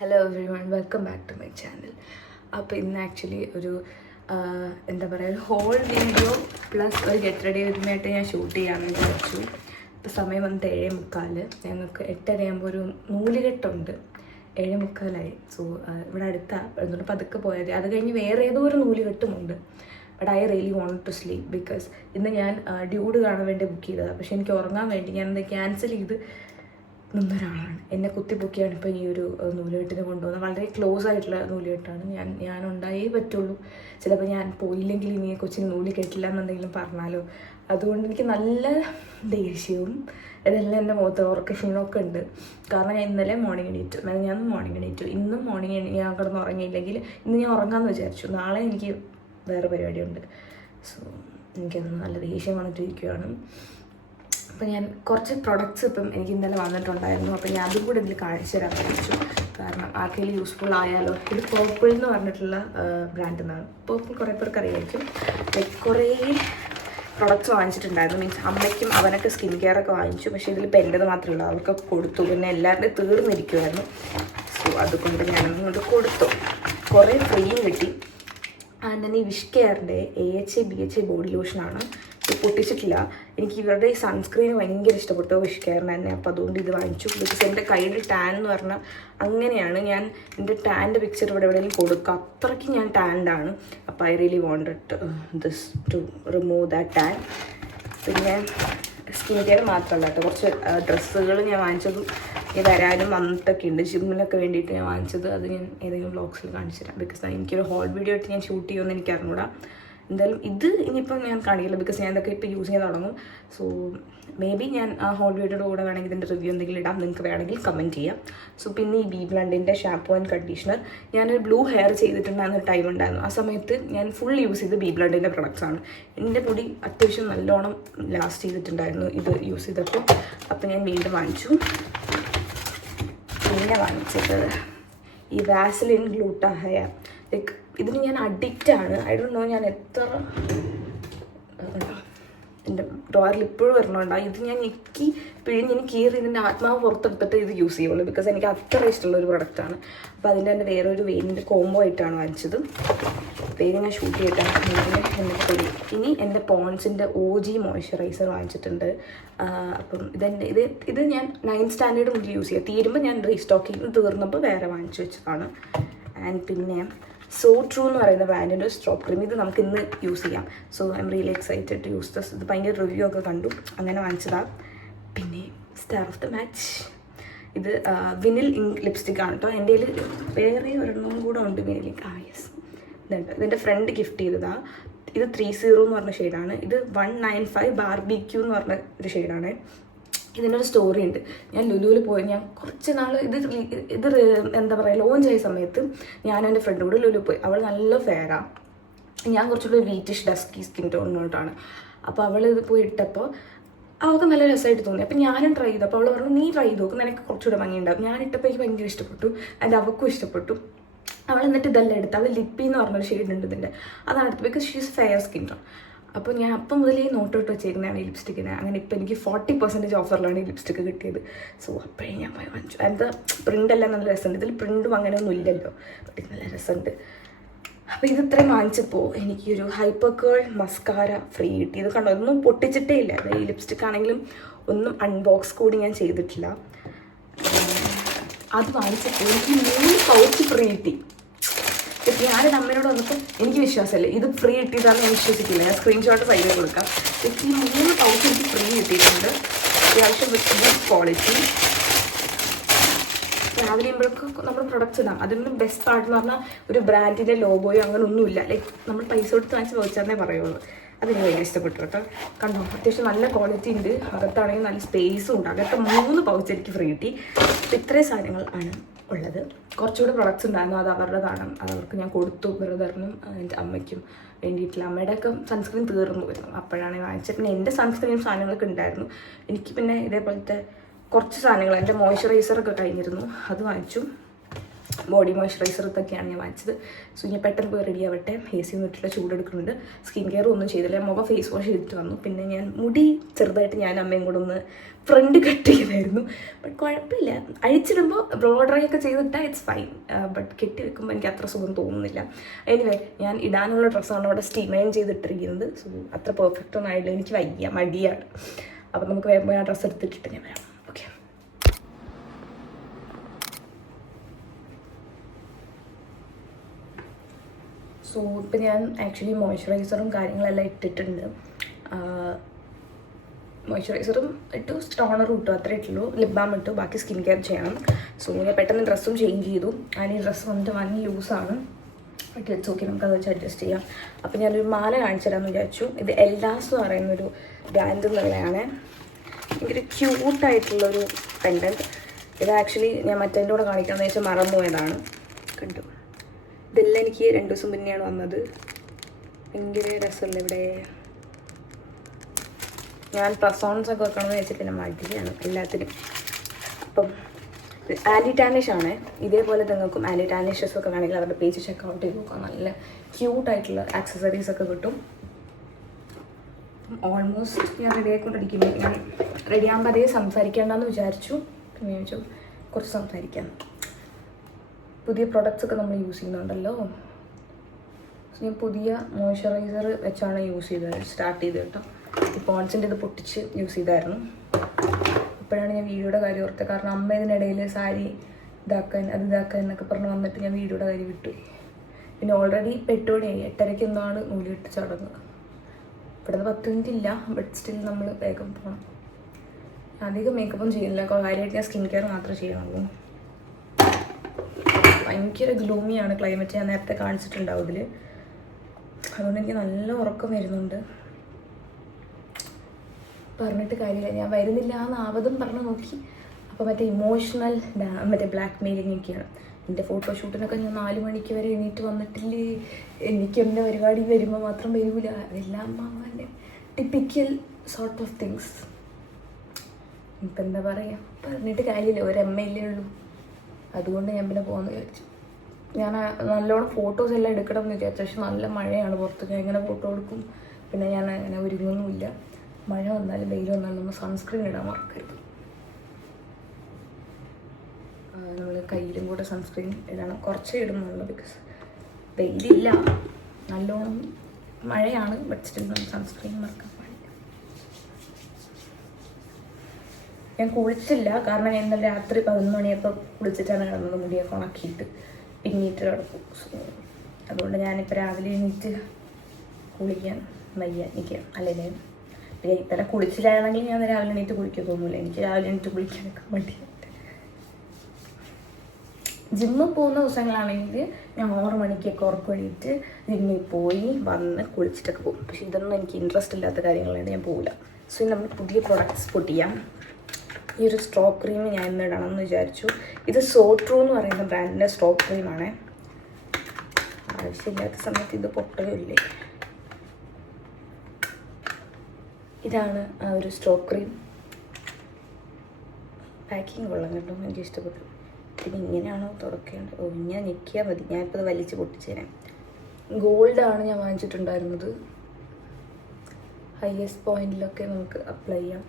Hello everyone, welcome back to my channel. അപ്പോൾ ഇന്ന് actually ഒരു എന്താ പറയുക, ഒരു ഹോൾ വീഡിയോ പ്ലസ് ഒരു ഗെറ്റ് റെഡി വിത്തുമായിട്ട് ഞാൻ ഷൂട്ട് ചെയ്യാമെന്ന് വിചാരിച്ചു. ഇപ്പോൾ സമയം വന്നിട്ട് 7:45. ഞങ്ങൾക്ക് 8:30 ഒരു നൂലുകെട്ടുണ്ട്. 7:45. സോ ഇവിടെ അടുത്താണ്, അതുകൊണ്ട് പതുക്കെ പോയത്. അത് കഴിഞ്ഞ് വേറെ ഏതോ ഒരു നൂലുകെട്ടുമുണ്ട്. But I really want to sleep because ഇന്ന് ഞാൻ ഡ്യൂഡ് കാണാൻ വേണ്ടി ബുക്ക് ചെയ്തതാണ്. പക്ഷെ എനിക്ക് ഉറങ്ങാൻ വേണ്ടി ഞാനത് ക്യാൻസൽ ചെയ്ത് നിന്നൊരാളാണ്. എന്നെ കുത്തിപ്പൊക്കിയാണ് ഇപ്പോൾ ഈ ഒരു നൂലുകെട്ടിന് കൊണ്ടുപോകുന്നത്. വളരെ ക്ലോസ് ആയിട്ടുള്ള നൂലുകെട്ടാണ്. ഞാൻ ഉണ്ടായേ പറ്റുള്ളൂ. ചിലപ്പോൾ ഞാൻ പോയില്ലെങ്കിൽ ഇനി കൊച്ചിന് നൂല് കെട്ടില്ല എന്നെന്തെങ്കിലും പറഞ്ഞാലോ. അതുകൊണ്ട് എനിക്ക് നല്ല ദേഷ്യവും ഇതെല്ലാം എൻ്റെ മുഖത്ത് ഉറക്ക ക്ഷീണമൊക്കെ ഉണ്ട്. കാരണം ഞാൻ ഇന്നലെ മോർണിംഗ് എണീറ്റു. ഇന്നും മോർണിംഗ് ഞാൻ കിടന്ന് ഉറങ്ങിയില്ലെങ്കിൽ ഇന്ന് ഞാൻ ഉറങ്ങാമെന്ന് വിചാരിച്ചു. നാളെ എനിക്ക് വേറെ പരിപാടിയുണ്ട്. സോ എനിക്കത് നല്ല ദേഷ്യം വന്നിട്ടിരിക്കുകയാണ്. അപ്പോൾ ഞാൻ കുറച്ച് പ്രൊഡക്ട്സ് ഇപ്പം എനിക്ക് ഇന്നലെ വന്നിട്ടുണ്ടായിരുന്നു. അപ്പോൾ ഞാൻ അതും കൂടെ ഇതിൽ കാണിച്ചു തരാൻ വിചാരിച്ചു. കാരണം ആർക്കെങ്കിലും യൂസ്ഫുൾ ആയാലോ. ഇത് പേർപ്പിൾ എന്ന് പറഞ്ഞിട്ടുള്ള ബ്രാൻഡിൽ നിന്നാണ്. പേർപ്പിൾ കുറേ പേർക്ക് അറിയായിരിക്കും. കുറേ പ്രൊഡക്ട്സ് വാങ്ങിച്ചിട്ടുണ്ടായിരുന്നു. മീൻസ് അമ്മയ്ക്കും അവനൊക്കെ സ്കിൻ കെയർ ഒക്കെ വാങ്ങിച്ചു. പക്ഷേ ഇതിലിപ്പോൾ എൻ്റെത് മാത്രമല്ല, അവർക്ക് കൊടുത്തു. പിന്നെ എല്ലാവരുടെയും തീർന്നിരിക്കുമായിരുന്നു. സോ അതുകൊണ്ട് ഞാനങ്ങോട്ട് കൊടുത്തു. കുറേ ഫ്രീയും കിട്ടി. ഞാൻ ഈ വിഷ് കെയറിൻ്റെ AHA BHA ബോഡി ലോഷനാണ്. പൊട്ടിച്ചിട്ടില്ല. എനിക്ക് ഇവരുടെ ഈ സൺസ്ക്രീൻ ഭയങ്കര ഇഷ്ടപ്പെട്ടു, വിഷ് കെയറിന് തന്നെ. അപ്പോൾ അതുകൊണ്ട് ഇത് വാങ്ങിച്ചു. ബിക്കോസ് എൻ്റെ കയ്യിൽ ടാൻ എന്ന് പറഞ്ഞാൽ അങ്ങനെയാണ്. ഞാൻ എൻ്റെ ടാൻ്റെ പിക്ചർ ഇവിടെ എവിടെയെങ്കിലും കൊടുക്കുക, അത്രയ്ക്ക് ഞാൻ ടാൻഡാണ്. അപ്പോൾ I really wanted this to remove that tan. പിന്നെ സ്കിൻ കെയർ മാത്രമല്ല കേട്ടോ, കുറച്ച് ഡ്രസ്സുകൾ ഞാൻ വാങ്ങിച്ചതും വരാനും വന്നിട്ടൊക്കെ ഉണ്ട്. ജിമ്മിലൊക്കെ വേണ്ടിയിട്ട് ഞാൻ വാങ്ങിച്ചത്. അത് ഞാൻ ഏതെങ്കിലും വ്ളോഗ്സിൽ കാണിച്ചു തരാം. ബിക്കോസ് എനിക്കൊരു ഹോൾ വീഡിയോ ആയിട്ട് ഞാൻ ഷൂട്ട് ചെയ്യുമെന്ന് എനിക്ക് അറിഞ്ഞൂടാ. എന്തായാലും ഇത് ഇനിയിപ്പം ഞാൻ കാണിക്കില്ല, ബിക്കോസ് ഞാൻ ഇതൊക്കെ ഇപ്പോൾ യൂസ് ചെയ്യാൻ തുടങ്ങും. സോ മേ ബി ഞാൻ ആ ഹോൾ വീഡിയോയുടെ കൂടെ വേണമെങ്കിൽ ഇതിൻ്റെ റിവ്യൂ എന്തെങ്കിലും ഇടാം. നിങ്ങൾക്ക് വേണമെങ്കിൽ കമൻറ്റ് ചെയ്യാം. സോ പിന്നെ ഈ ബി ബ്ലണ്ടിൻ്റെ ഷാമ്പൂ ആൻഡ് കണ്ടീഷണർ. ഞാനൊരു ബ്ലൂ ഹെയർ ചെയ്തിട്ടുണ്ടായിരുന്ന ടൈം ഉണ്ടായിരുന്നു. ആ സമയത്ത് ഞാൻ ഫുൾ യൂസ് ചെയ്ത് ബി ബ്ലണ്ടിൻ്റെ പ്രൊഡക്ട്സാണ്. എൻ്റെ മുടി അത്യാവശ്യം നല്ലോണം ലാസ്റ്റ് ചെയ്തിട്ടുണ്ടായിരുന്നു ഇത് യൂസ് ചെയ്തപ്പോൾ. അപ്പോൾ ഞാൻ വീണ്ടും വാങ്ങിച്ചു. പിന്നെ വാങ്ങിച്ചത് ഈ വാസലിൻ ഗ്ലൂട്ടാ ഹെയർ. ലൈക്ക് ഇതിന് ഞാൻ അഡിക്റ്റാണ്. ഐ ഡോണ്ട് നോ ഞാൻ എത്ര എൻ്റെ ഡ്രോയറിൽ ഇപ്പോഴും വരണുണ്ടാകും. ഇത് ഞാൻ പിഴിഞ്ഞ് കീറി ഇതിൻ്റെ ആത്മാവ് പുറത്തെടുത്തിട്ട് ഇത് യൂസ് ചെയ്യുള്ളൂ. ബിക്കോസ് എനിക്ക് അത്ര ഇഷ്ടമുള്ള ഒരു പ്രൊഡക്റ്റാണ്. അപ്പോൾ അതിൻ്റെ തന്നെ വേറൊരു വെയിലിൻ്റെ കോംബോ ആയിട്ടാണ് വാങ്ങിച്ചത്. വേഗം ഞാൻ ഷൂട്ട് ചെയ്തിട്ടാണ് എൻ്റെ പൊടി. ഇനി എൻ്റെ പോൺസിൻ്റെ OG മോയ്സ്ചറൈസർ വാങ്ങിച്ചിട്ടുണ്ട്. അപ്പം ഇത് ഞാൻ 9th സ്റ്റാൻഡേർഡ് മുതൽ യൂസ് ചെയ്യുക. തീരുമ്പോൾ ഞാൻ റീസ്റ്റോക്ക് ചെയ്ത് തീർന്നപ്പോൾ വേറെ വാങ്ങിച്ചു വെച്ചതാണ്. ആൻഡ് പിന്നെ സോ ട്രൂ എന്ന് പറയുന്ന ബ്രാൻഡിൻ്റെ ഒരു സ്ട്രോപ്പ് ക്രീം. ഇത് നമുക്ക് ഇന്ന് യൂസ് ചെയ്യാം. So I am really excited to use this. ഇത് ഭയങ്കര റിവ്യൂ ഒക്കെ കണ്ടു, അങ്ങനെ വാങ്ങിച്ചതാണ്. പിന്നെ സ്റ്റാർ ഓഫ് ദ മാച്ച് ഇത് വിനിൽ ഇങ്ക് ലിപ്സ്റ്റിക് ആണ് കേട്ടോ. എൻ്റെ കയ്യിൽ വേറെ ഒരെണ്ണവും കൂടെ ഉണ്ട് വിനിൽ ഇങ്ക്. യെസ്, ഇതുണ്ട്. ഇതിൻ്റെ ഫ്രണ്ട് ഗിഫ്റ്റ് ചെയ്തതാണ്. ഇത് 30 എന്ന് പറഞ്ഞ ഷെയ്ഡാണ്. ഇത് 195 ബാർബിക്യൂ എന്ന് പറഞ്ഞ ഒരു ഷെയ്ഡാണ്. ഇതിനൊരു സ്റ്റോറി ഉണ്ട്. ഞാൻ ലുലുവിൽ പോയി, ഞാൻ കുറച്ച് നാൾ ഇത് എന്താ പറയുക, ലോഞ്ച് ആയ സമയത്ത് ഞാനും എൻ്റെ ഫ്രണ്ടും കൂടെ ലുലുവിൽ പോയി. അവൾ നല്ല ഫെയറാണ്, ഞാൻ കുറച്ചുകൂടി വീറ്റിഷ് ഡസ്കി സ്കിൻ ടോണിനോട്ടാണ്. അപ്പോൾ അവൾ ഇത് പോയി ഇട്ടപ്പോൾ അവൾക്ക് നല്ല രസമായിട്ട് തോന്നി. അപ്പോൾ ഞാനും ട്രൈ ചെയ്തു. അപ്പോൾ അവൾ പറഞ്ഞു, നീ ട്രൈ ചെയ്ത് നോക്കും, നിനക്ക് കുറച്ചുകൂടെ ഭംഗിയുണ്ടാവും. ഞാൻ ഇട്ടപ്പോൾ എനിക്ക് ഭയങ്കര ഇഷ്ടപ്പെട്ടു, എൻ്റെ അവൾക്കും ഇഷ്ടപ്പെട്ടു. അവൾ എന്നിട്ട് ഇതെല്ലാം എടുത്ത്, അവൾ ലിപ്പി എന്ന് പറഞ്ഞൊരു ഷെയ്ഡ് ഉണ്ട് ഇതിൻ്റെ, അതാണ് എടുത്തത്. Because she's fair skin tone. അപ്പോൾ ഞാൻ അപ്പം മുതലേ നോട്ടോട്ട് വെച്ചേക്കുന്നതാണ് ഈ ലിപ്സ്റ്റിക്കിന്. അങ്ങനെ ഇപ്പോൾ എനിക്ക് 40% ഓഫറിലാണ് ഈ ലിപ്സ്റ്റിക്ക് കിട്ടിയത്. സോ അപ്പോഴേ ഞാൻ പോയി വാങ്ങിച്ചു. എന്താ പ്രിൻ്റെല്ലാം നല്ല രസമുണ്ട്. ഇതിൽ പ്രിൻറ്റും അങ്ങനെയൊന്നും ഇല്ലല്ലോ, ബട്ട് നല്ല രസമുണ്ട്. അപ്പോൾ ഇത് ഇത്രയും വാങ്ങിച്ചപ്പോൾ എനിക്കൊരു ഹൈപ്പർ കേൾ മസ്കാര ഫ്രീ കിട്ടി. ഇത് കണ്ടോ, ഒന്നും പൊട്ടിച്ചിട്ടേ ഇല്ല. ഈ ലിപ്സ്റ്റിക് ആണെങ്കിലും ഒന്നും അൺബോക്സ് കൂടി ഞാൻ ചെയ്തിട്ടില്ല. അത് വാങ്ങിച്ചപ്പോൾ എനിക്ക് 3 പൗച്ച് ഫ്രീ കിട്ടി. ഞാനൊരു അമ്മയോട് വന്നപ്പോൾ എനിക്ക് വിശ്വാസമല്ല, ഇത് ഫ്രീ കിട്ടിയതാണെന്ന് ഞാൻ വിശ്വസിക്കില്ല. ഞാൻ സ്ക്രീൻഷോട്ട് സൈഡിൽ കൊടുക്കാം. ഈ 3 പൗച്ച് എനിക്ക് ഫ്രീ കിട്ടിയിട്ടുണ്ട്. അത്യാവശ്യം ഗുഡ് ക്വാളിറ്റി. ട്രാവൽ ചെയ്യുമ്പോഴൊക്കെ നമ്മുടെ പ്രൊഡക്റ്റ്സ് ഇടാം. അതിൻ്റെ ബെസ്റ്റ് പാർട്ട് എന്ന് പറഞ്ഞാൽ ഒരു ബ്രാൻഡിൻ്റെ ലോഗോയോ അങ്ങനെ ഒന്നുമില്ല. ലൈക്ക് നമ്മൾ പൈസ കൊടുത്ത് വാങ്ങിച്ച് വച്ചാന്നേ പറയുള്ളൂ. അതെനിക്ക് ഭയങ്കര ഇഷ്ടപ്പെട്ടു കേട്ടോ. കണ്ടോ, അത്യാവശ്യം നല്ല ക്വാളിറ്റി ഉണ്ട്. അകത്താണെങ്കിൽ നല്ല സ്പേസും ഉണ്ട്. അകത്ത് 3 പൗച്ച് എനിക്ക് ഫ്രീ കിട്ടി. അപ്പോൾ ഇത്രയും സാധനങ്ങൾ ആണ് ഉള്ളത്. കുറച്ചുകൂടി പ്രൊഡക്ട്സ് ഉണ്ടായിരുന്നു, അത് അവരുടേതാണ്. അത് അവർക്ക് ഞാൻ കൊടുത്തു, ബ്രദറിനും എൻ്റെ അമ്മയ്ക്കും വേണ്ടിയിട്ടില്ല. അമ്മയുടെയൊക്കെ സൺസ്ക്രീൻ തീർന്നു വരുന്നു, അപ്പോഴാണ് വാങ്ങിച്ചത്. പിന്നെ എൻ്റെ സൺസ്ക്രീനും സാധനങ്ങളൊക്കെ ഉണ്ടായിരുന്നു. എനിക്ക് പിന്നെ ഇതേപോലത്തെ കുറച്ച് സാധനങ്ങൾ, എൻ്റെ മോയ്സ്ചറൈസറൊക്കെ കഴിഞ്ഞിരുന്നു, അത് വാങ്ങിച്ചു. ബോഡി മോയ്സ്ചറൈസർ ഇതൊക്കെയാണ് ഞാൻ വാങ്ങിച്ചത്. സോ ഞാൻ പെട്ടെന്ന് പോയി റെഡി ആവട്ടെ. ഫേസിൽ നിന്ന് ഇട്ടിട്ട് ചൂടെടുക്കുന്നുണ്ട്. സ്കിൻ കെയർ ഒന്നും ചെയ്തില്ല, മുഖം ഫേസ് വാഷ് ചെയ്തിട്ട് വന്നു. പിന്നെ ഞാൻ മുടി ചെറുതായിട്ട് ഞാൻ അമ്മയും കൂടെ ഒന്ന് ഫ്രണ്ട് കട്ട് ചെയ്തായിരുന്നു. ബട്ട് കുഴപ്പമില്ല, അഴിച്ചിടുമ്പോൾ ബ്രോഡറി ഒക്കെ ചെയ്തിട്ടാൽ ഇറ്റ്സ് ഫൈൻ. ബട്ട് കെട്ടി വെക്കുമ്പോൾ എനിക്ക് അത്ര സുഖം തോന്നുന്നില്ല. എനിവേ ഞാൻ ഇടാനുള്ള ഡ്രസ്സാണ് അവിടെ സ്റ്റീമൈൻ ചെയ്തിട്ടിരിക്കുന്നത്. സോ അത്ര പെർഫെക്റ്റ് ഒന്നും ആയില്ല, എനിക്ക് വയ്യ, മടിയാണ്. അപ്പം നമുക്ക് വരുമ്പോൾ ആ ഡ്രസ്സ് എടുത്തിട്ടിട്ട് ഞാൻ വരാം. ഓക്കെ. സോ ഇപ്പം ഞാൻ ആക്ച്വലി മോയ്സ്ചറൈസറും കാര്യങ്ങളെല്ലാം ഇട്ടിട്ടുണ്ട്. മോയ്സ്ചറൈസറും ഇട്ടു, ടോണറും ഇട്ടു, അത്രേ ഇട്ടുള്ളൂ. ലിപ് ബാം ഇട്ടു, ബാക്കി സ്കിൻ കെയർ ചെയ്യണം. സോ ഞാൻ പെട്ടെന്ന് ഡ്രസ്സും ചേഞ്ച് ചെയ്തു. ഞാൻ ഈ ഡ്രസ്സ് വന്നിട്ട് 1 ലൂസാണ്. ബട്ട് ഇറ്റ്സ് ഓക്കെ, നമുക്കത് വെച്ച് അഡ്ജസ്റ്റ് ചെയ്യാം. അപ്പോൾ ഞാനൊരു മാല കാണിച്ചു തരാമെന്ന് വിചാരിച്ചു. ഇത് എൽഡാസ് എന്ന് പറയുന്നൊരു ബ്രാൻഡിൽ നിന്നുള്ളതാണ്. ഭയങ്കര ക്യൂട്ടായിട്ടുള്ളൊരു പെൻഡൻറ്റ്. ഇത് ആക്ച്വലി ഞാൻ മറ്റേൻ്റെ കൂടെ കാണിക്കാമെന്ന് വെച്ചാൽ മറന്നുപോയതാണ്. കണ്ടു, ഇതെല്ലാം എനിക്ക് 2 ദിവസം മുന്നെയാണ് വന്നത്. ഭയങ്കര രസമല്ലേ ഇവിടെ. ഞാൻ പ്രസോൺസ് ഒക്കെ വെക്കണമെന്ന് വെച്ചാൽ പിന്നെ മടിയാണ് എല്ലാത്തിനും. അപ്പം ആൻറ്റി ടാനിഷ് ആണ്. ഇതേപോലെ നിങ്ങൾക്കും ആൻറ്റി ടാനിഷസ് ഒക്കെ വേണമെങ്കിൽ അവരുടെ പേജ് ചെക്കൗട്ട് ചെയ്ത് നോക്കാം. നല്ല ക്യൂട്ടായിട്ടുള്ള ആക്സസറീസ് ഒക്കെ കിട്ടും. ഓൾമോസ്റ്റ് ഞാൻ റെഡി ആയിക്കൊണ്ടിരിക്കുന്നു. ഞാൻ റെഡി ആകുമ്പോൾ അതേ സംസാരിക്കേണ്ടെന്ന് വിചാരിച്ചു. പിന്നെ ഞാൻ ചോദിച്ചു കുറച്ച് സംസാരിക്കാം. പുതിയ പ്രൊഡക്ട്സ് ഒക്കെ നമ്മൾ യൂസ് ചെയ്യുന്നുണ്ടല്ലോ. ഞാൻ പുതിയ മോയ്സ്ചറൈസർ വെച്ചാണ് യൂസ് ചെയ്തത്, സ്റ്റാർട്ട് ചെയ്ത് കേട്ടോ. ഈ പോൺസിൻ്റെ ഇത് പൊട്ടിച്ച് യൂസ് ചെയ്തായിരുന്നു. ഇപ്പോഴാണ് ഞാൻ വീഡിയോയുടെ കാര്യം ഓർത്തത്. കാരണം അമ്മ ഇതിനിടയിൽ സാരി ഇതാക്കാൻ എന്നൊക്കെ പറഞ്ഞ് വന്നിട്ട് ഞാൻ വീഡിയോയുടെ കാര്യം വിട്ടു. പിന്നെ ഓൾറെഡി 8 മണിയായി, 8:30 ഒന്നാണ് നൂലിട്ട് ചടങ്ങ്. ഇവിടുന്ന് 10 മിനിറ്റ് ഇല്ല, ബട്ട് സ്റ്റിൽ നമ്മൾ വേഗം പോകണം. അധികം മേക്കപ്പും ചെയ്യുന്നില്ല, കാര്യമായിട്ട് ഞാൻ സ്കിൻ കെയർ മാത്രമേ ചെയ്യാനുള്ളൂ. ഭയങ്കര ഗ്ലൂമിയാണ് ക്ലൈമറ്റ്, ഞാൻ നേരത്തെ കാണിച്ചിട്ടുണ്ടാവും ഇതിൽ. അതുകൊണ്ട് എനിക്ക് നല്ല ഉറക്കം വരുന്നുണ്ട്. പറഞ്ഞിട്ട് കാര്യമില്ല, ഞാൻ വരുന്നില്ല എന്ന് ആവതും പറഞ്ഞു നോക്കി. അപ്പോൾ മറ്റേ ഇമോഷണൽ മറ്റേ ബ്ലാക്ക് മെയിലിംഗ് ഒക്കെയാണ്. എൻ്റെ ഫോട്ടോഷൂട്ടിനൊക്കെ ഞാൻ 4 മണിക്ക് വരെ എണീറ്റ് വന്നിട്ടില്ലേ. എനിക്ക് എൻ്റെ പരിപാടി വരുമ്പോൾ മാത്രം വരില്ല. അതെല്ലാം അങ്ങനെ ടിപ്പിക്കൽ സോർട്ട് ഓഫ് തിങ്സ്. ഇപ്പം എന്താ പറയുക, പറഞ്ഞിട്ട് കാര്യമില്ല, ഒരു ML ഉള്ളൂ. അതുകൊണ്ട് ഞാൻ പിന്നെ പോകുമെന്ന് വിചാരിച്ചു. ഞാൻ നല്ലോണം ഫോട്ടോസ് എല്ലാം എടുക്കണം എന്ന് വിചാരിച്ചു. പക്ഷെ നല്ല മഴയാണ് പുറത്ത്, ഞാൻ എങ്ങനെ ഫോട്ടോ എടുക്കും? പിന്നെ ഞാൻ അങ്ങനെ ഒരുങ്ങൊന്നുമില്ല. മഴ വന്നാലും വെയിൽ വന്നാലും നമ്മൾ സൺസ്ക്രീൻ ഇടാൻ മറക്കരുത്. നമ്മൾ കയ്യിലും കൂടെ സൺസ്ക്രീൻ ഇടണം. കുറച്ചേ ഇടുന്നുള്ളൂ, ബിക്കോസ് വെയിലില്ല, നല്ലോണം മഴയാണ്. ബട്ട് സ്റ്റിൽ നമ്മൾ സൺസ്ക്രീൻ മറക്കാൻ പാടില്ല. ഞാൻ കുളിച്ചില്ല, കാരണം ഞാൻ ഇന്നലെ രാത്രി 11 മണിയപ്പോൾ കുളിച്ചിട്ടാണ് കിടന്നത്. മുടിയൊക്കെ ഉണക്കിയിട്ട് പിന്നീട്ട് കിടക്കും. അതുകൊണ്ട് ഞാനിപ്പോൾ രാവിലെ എണീറ്റ് കുളിക്കാൻ വയ്യ എനിക്ക്. അല്ലെങ്കിൽ പിന്നെ ഇത്തരം കുളിച്ചില്ലായിരുന്നെങ്കിൽ ഞാൻ രാവിലെ എണീറ്റ് കുളിക്കത്തൊന്നുമില്ല. എനിക്ക് രാവിലെ എണീറ്റ് കുളിക്കാനൊക്കെ മടിയായിട്ട്. ജിമ്മിൽ പോകുന്ന ദിവസങ്ങളാണെങ്കിൽ ഞാൻ 6 മണിക്കൊക്കെ ഉറക്കം എണീറ്റ് ജിമ്മിൽ പോയി വന്ന് കുളിച്ചിട്ടൊക്കെ പോകും. പക്ഷെ ഇതൊന്നും എനിക്ക് ഇൻട്രസ്റ്റ് ഇല്ലാത്ത കാര്യങ്ങളാണ്, ഞാൻ പോകില്ല. സോ നമ്മൾ പുതിയ പ്രൊഡക്ട്സ് പൊട്ടിയാം. ഈ ഒരു സ്ട്രോ ക്രീം ഞാൻ ഇന്ന് ഇടണം എന്ന് വിചാരിച്ചു. ഇത് സോട്രൂ എന്ന് പറയുന്ന ബ്രാൻഡിൻ്റെ സ്ട്രോ ക്രീമാണ്. ആവശ്യമില്ലാത്ത സമയത്ത് ഇത് പൊട്ടുകയില്ലേ. ഇതാണ് ആ ഒരു സ്ട്രോ ക്രീം. പാക്കിങ് കൊള്ളാം കേട്ടോ, എനിക്ക് ഇഷ്ടപ്പെട്ടു. പിന്നെ ഇങ്ങനെയാണോ തുറക്കേണ്ടത്? ഇങ്ങനെ ഞെക്കിയാൽ മതി. ഞാനിപ്പോൾ അത് വലിച്ച് പൊട്ടിച്ചു തരാം. ഗോൾഡാണ് ഞാൻ വാങ്ങിച്ചിട്ടുണ്ടായിരുന്നത്. ഹയസ്റ്റ് പോയിന്റിലൊക്കെ നമുക്ക് അപ്ലൈ ചെയ്യാം.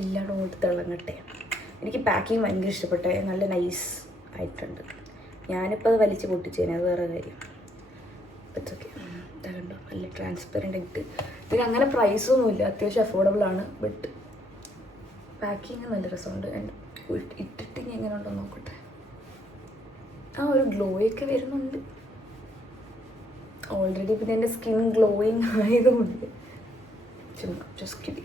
എല്ലായിടും കൊണ്ട് തിളങ്ങട്ടെ. എനിക്ക് പാക്കിങ് ഭയങ്കര ഇഷ്ടപ്പെട്ടെ, നല്ല നൈസ് ആയിട്ടുണ്ട്. ഞാനിപ്പോൾ അത് വലിച്ച് പൊട്ടിച്ചേനെ, അത് വേറെ കാര്യം. ഇതൊക്കെ ഇതാ കണ്ടോ, നല്ല ട്രാൻസ്പെറൻ്റ് ആയിട്ട്. ഇതിന് അങ്ങനെ പ്രൈസൊന്നുമില്ല, അത്യാവശ്യം അഫോർഡബിൾ ആണ്. ബട്ട് പാക്കിങ് നല്ല രസമുണ്ട്. ഇട്ടിട്ട് ഇനി എങ്ങനെ ഉണ്ടോ നോക്കട്ടെ. ആ ഒരു ഗ്ലോയൊക്കെ വരുന്നുണ്ട് ഓൾറെഡി. പിന്നെ എൻ്റെ സ്കിൻ ഗ്ലോയിങ് ആയതുകൊണ്ട് ചുമ്മാ ജസ്റ്റ് കിട്ടി.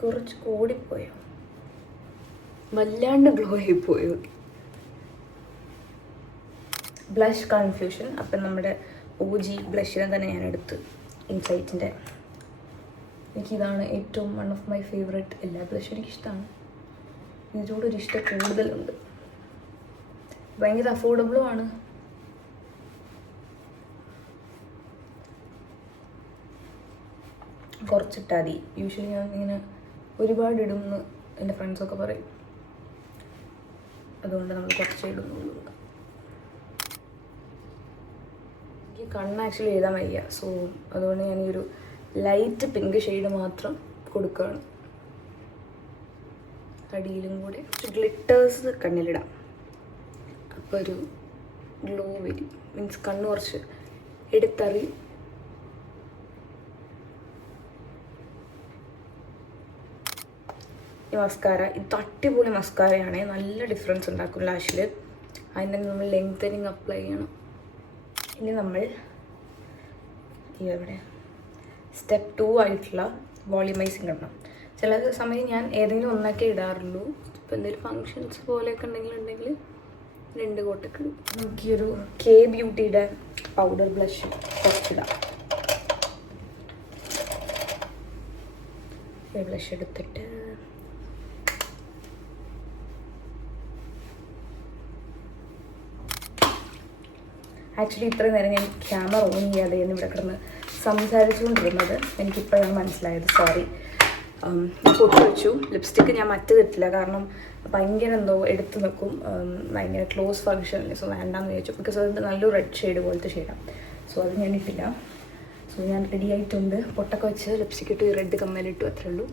കുറച്ച് കൂടിപ്പോയോ, വല്ലാണ്ട് ഗ്ലോ ആയിപ്പോയോ. Blush confusion. അപ്പം നമ്മുടെ OG ബ്ലഷിനെ തന്നെ ഞാൻ എടുത്ത് ഇൻസൈറ്റിൻ്റെ. എനിക്കിതാണ് ഏറ്റവും വൺ ഓഫ് മൈ ഫേവറേറ്റ്. എല്ലാ ബ്ലഷും എനിക്കിഷ്ടമാണ്, ഇതിനോടൊരു ഇഷ്ടം കൂടുതലുണ്ട്. ഭയങ്കര അഫോർഡബിളും ആണ്. കുറച്ചിട്ടാൽ മതി. യൂഷ്വലി ഞാൻ ഇങ്ങനെ ഒരുപാട് ഇടുമെന്ന് എൻ്റെ ഫ്രണ്ട്സൊക്കെ പറയും. അതുകൊണ്ട് നമ്മൾ കുറച്ചേ ഇടുന്നുള്ളൂ. എനിക്ക് കണ്ണ് ആക്ച്വലി എഴുതാൻ വയ്യ. സോ അതുകൊണ്ട് ഞാൻ ഈ ഒരു ലൈറ്റ് പിങ്ക് ഷെയ്ഡ് മാത്രം കൊടുക്കുകയാണ്. അടിയിലും കൂടെ ഗ്ലിറ്റേഴ്സ് കണ്ണിലിടാം. അപ്പോൾ ഒരു ഗ്ലോ വരും. മീൻസ് കണ്ണ് കുറച്ച് എടുത്തറിയും. ഈ മസ്കാര ഇത് അടിപൊളി മസ്കാരയാണ്. നല്ല ഡിഫറൻസ് ഉണ്ടാക്കും ലാഷിൽ. അതിൻ്റെ നമ്മൾ ലെങ്തനിങ് അപ്ലൈ ചെയ്യണം. ഇനി നമ്മൾ ഇവിടെ സ്റ്റെപ്പ് 2 ആയിട്ടുള്ള വോളിയമൈസിങ് ഇടണം. ചില സമയം ഞാൻ ഏതെങ്കിലും ഒന്നൊക്കെ ഇടാറുള്ളൂ. ഇപ്പം എന്തെങ്കിലും ഫങ്ഷൻസ് പോലെയൊക്കെ ഉണ്ടെങ്കിൽ 2 കോട്ടൊക്കെ ഇടും. നമുക്കൊരു കെ ബ്യൂട്ടിയുടെ പൗഡർ ബ്ലഷ് കുറച്ചിടാം. ബ്ലഷ് എടുത്തിട്ട് ആക്ച്വലി ഇത്രയും നേരം ഞാൻ ക്യാമറ ഓൺ ചെയ്യാതെയാണ് ഇവിടെ കിടന്ന് സംസാരിച്ചുകൊണ്ടിരുന്നത്. എനിക്കിപ്പോഴാണ് മനസ്സിലായത്. സോറി. പൊട്ടി വെച്ചു. ലിപ്സ്റ്റിക്ക് ഞാൻ മറ്റതിട്ടില്ല, കാരണം ഭയങ്കര എന്തോ എടുത്ത് നിൽക്കും. ഭയങ്കര ക്ലോസ് ഫങ്ഷനിൽ. സോ വേണ്ടാന്ന് വിചാരിച്ചു. ബിക്കോസ് അത് നല്ലൊരു റെഡ് ഷെയ്ഡ് പോലത്തെ ഷെയ്ഡാണ്. സോ അത് ഞാൻ ഇട്ടില്ല. സോ ഞാൻ റെഡി ആയിട്ടുണ്ട്. പൊട്ടൊക്കെ വെച്ച് ലിപ്സ്റ്റിക്ക് ഇട്ട് റെഡ് കമ്മലിട്ടു. അത്രേ ഉള്ളൂ.